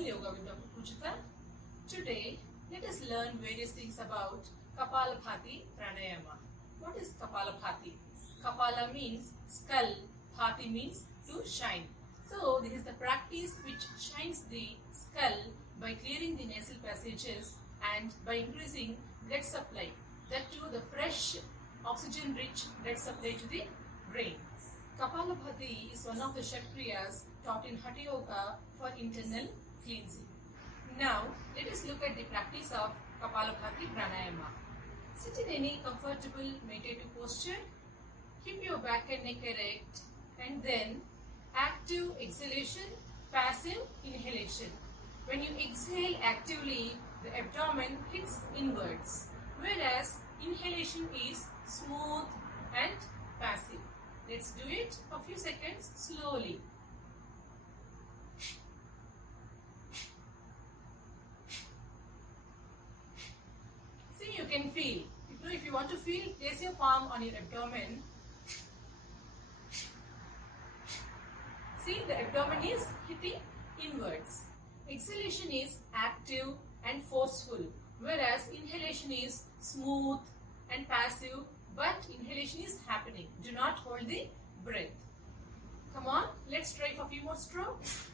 Channel Yoga with Dr. Pujita. Today, let us learn various things about Kapalabhati Pranayama. What is Kapalabhati? Kapala means skull, Bhati means to shine. So, this is the practice which shines the skull by clearing the nasal passages and by increasing blood supply. That too, the fresh oxygen-rich blood supply to the brain. Kapalabhati is one of the Kshatriyas taught in Hatha Yoga for internal cleansing. Now, let us look at the practice of Kapalabhati Pranayama. Sit in any comfortable meditative posture. Keep your back and neck erect, and then active exhalation, passive inhalation. When you exhale actively, the abdomen hits inwards, whereas inhalation is smooth and passive. Let's do it a few seconds slowly. See, you can feel. If you want to feel, place your palm on your abdomen. See, the abdomen is hitting inwards. Exhalation is active and forceful, whereas inhalation is smooth and passive, but inhalation is happening. Do not hold the breath. Come on, let's try for a few more strokes.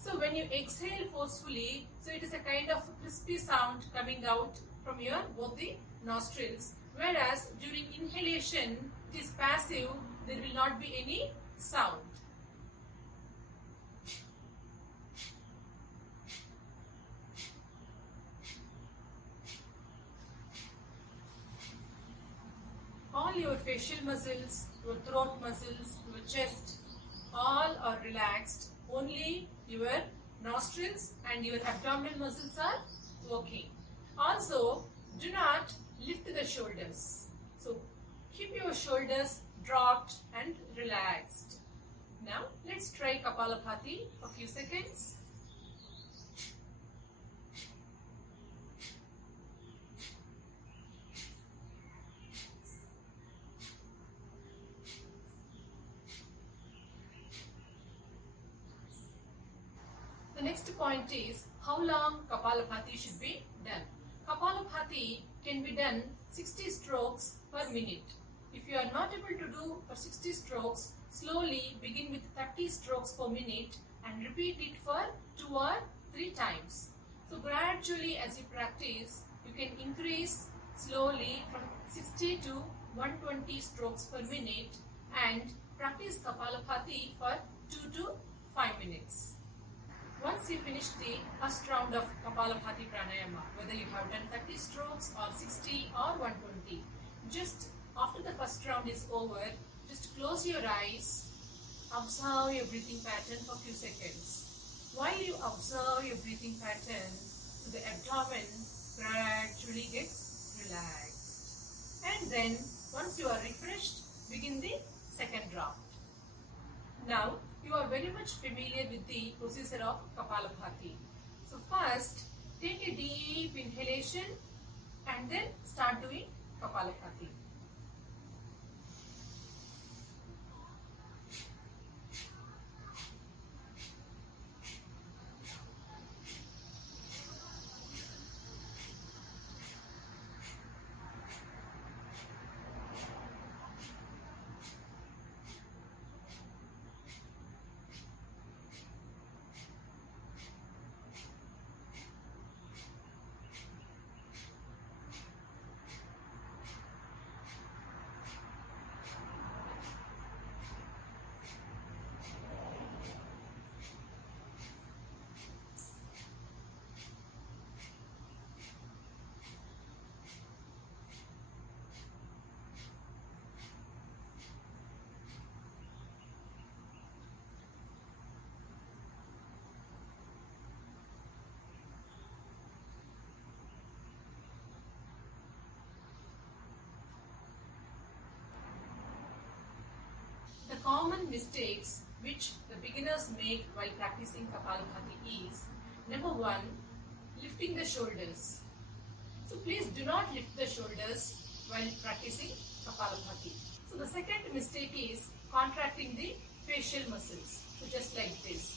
So when you exhale forcefully, so it is a kind of crispy sound coming out from your both the nostrils, whereas during inhalation it is passive, there will not be any sound. All your facial muscles, your throat muscles, your chest, all are relaxed. Only your nostrils and your abdominal muscles are working. Also, do not lift the shoulders. So, keep your shoulders dropped and relaxed. Now, let's try Kapalabhati for a few seconds. The next point is how long Kapalabhati should be done. Kapalabhati can be done 60 strokes per minute. If you are not able to do for 60 strokes, slowly begin with 30 strokes per minute and repeat it for 2 or 3 times. So gradually as you practice, you can increase slowly from 60 to 120 strokes per minute and practice Kapalabhati for 2 to 5 minutes. Once you finish the first round of Kapalabhati Pranayama, whether you have done 30 strokes or 60 or 120, just after the first round is over, just close your eyes, observe your breathing pattern for a few seconds. While you observe your breathing pattern, the abdomen gradually gets relaxed. And then, once you are refreshed, begin the second round. Now, you are very much familiar with the procedure of Kapalabhati. So first, take a deep inhalation and then start doing Kapalabhati. common mistakes which the beginners make while practicing Kapalabhati is: number one, lifting the shoulders. So please do not lift the shoulders while practicing Kapalabhati. So the second mistake is contracting the facial muscles. So just like this.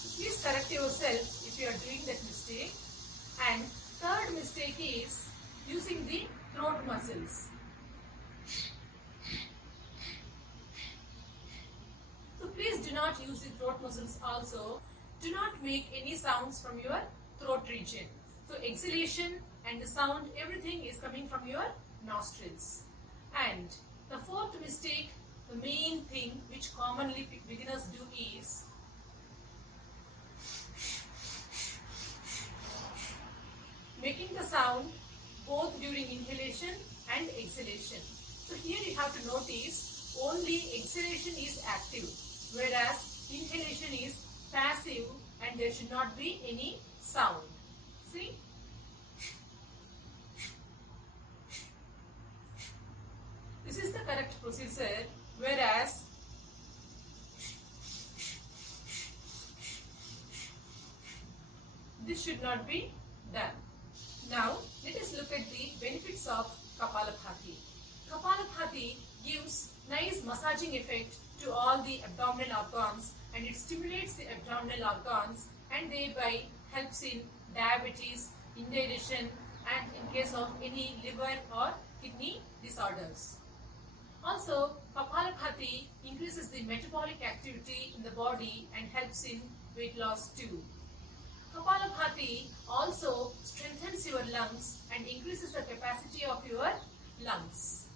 So please correct yourself if you are doing that mistake. And third mistake is using the throat muscles. So please do not use the throat muscles also. Do not make any sounds from your throat region. So exhalation and the sound, everything is coming from your nostrils. And the fourth mistake, the main thing which commonly beginners do is making the sound both during inhalation and exhalation. So here you have to notice only exhalation is active, whereas inhalation is passive and there should not be any sound. See? This is the correct procedure, whereas this should not be done. Now, let us look at the benefits of Kapalabhati. Kapalabhati gives nice massaging effect to all the abdominal organs, and it stimulates the abdominal organs and thereby helps in diabetes, indigestion, and in case of any liver or kidney disorders. Also, Kapalabhati increases the metabolic activity in the body and helps in weight loss too. Kapalabhati also strengthens your lungs and increases the capacity of your lungs.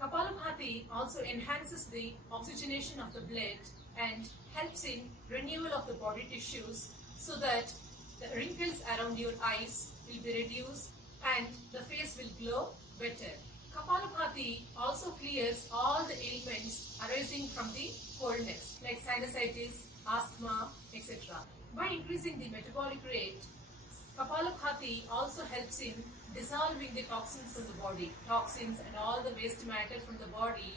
Kapalabhati also enhances the oxygenation of the blood and helps in renewal of the body tissues so that the wrinkles around your eyes will be reduced and the face will glow better. Kapalabhati also clears all the ailments arising from the coldness like sinusitis, asthma, etc. By increasing the metabolic rate, Kapalabhati also helps in dissolving the toxins from the body, toxins and all the waste matter from the body,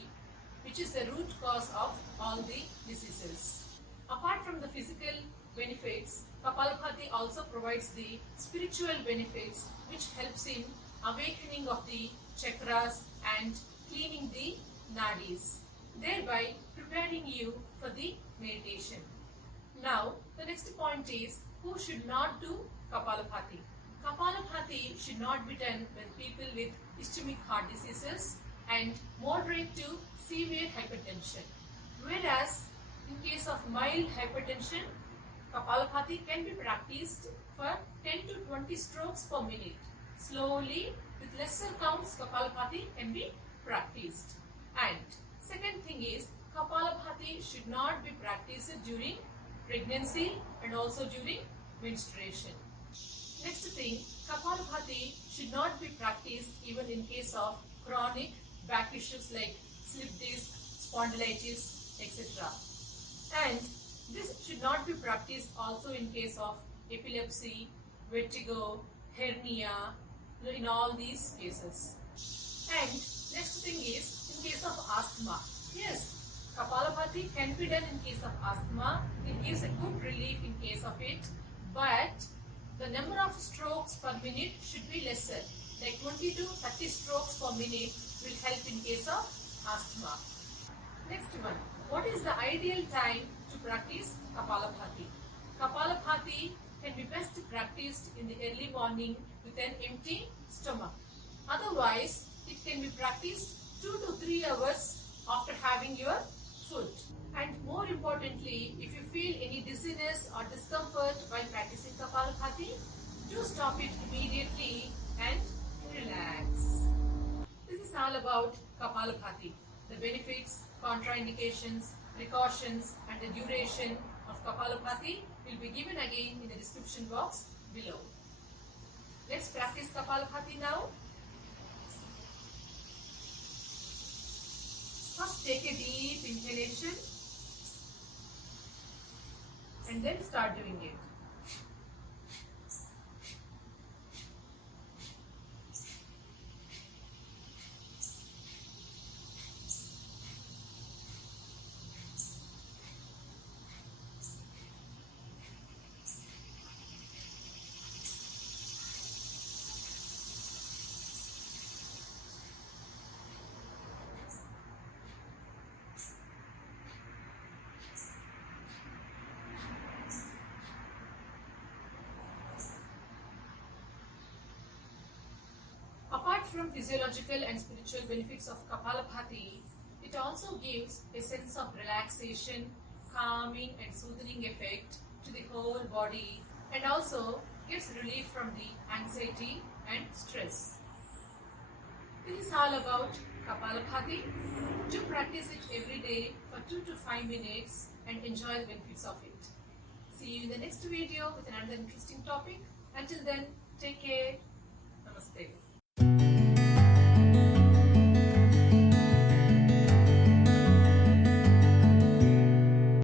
which is the root cause of all the diseases. Apart from the physical benefits, Kapalabhati also provides the spiritual benefits, which helps in awakening of the chakras and cleaning the nadis, thereby preparing you for the meditation. Now, the next point is who should not do Kapalabhati. Kapalabhati should not be done with people with ischemic heart diseases and moderate to severe hypertension. Whereas, in case of mild hypertension, Kapalabhati can be practiced for 10 to 20 strokes per minute. Slowly, with lesser counts, Kapalabhati can be practiced. And second thing is, Kapalabhati should not be practiced during pregnancy and also during menstruation. Next thing, Kapalabhati should not be practiced even in case of chronic back issues like slip disc, spondylitis, etc. And this should not be practiced also in case of epilepsy, vertigo, hernia, in all these cases. And next thing is in case of asthma. Yes, Kapalabhati can be done in case of asthma. It gives a good relief in case of it, but the number of strokes per minute should be lesser. Like 20 to 30 strokes per minute will help in case of asthma. Next one, what is the ideal time to practice Kapalabhati? Kapalabhati can be best practiced in the early morning with an empty stomach. Otherwise, it can be practiced 2 to 3 hours after having your food. And more importantly, if you feel any dizziness or discomfort while practicing Kapalabhati, do stop it immediately and relax. This is all about Kapalabhati. The benefits, contraindications, precautions and the duration of Kapalabhati will be given again in the description box below. Let's practice Kapalabhati now. First take a deep inhalation and then start doing it. from physiological and spiritual benefits of Kapalabhati, it also gives a sense of relaxation, calming and soothing effect to the whole body, and also gives relief from the anxiety and stress. This is all about Kapalabhati. Do practice it every day for 2 to 5 minutes and enjoy the benefits of it. See you in the next video with another interesting topic. Until then, take care. Namaste.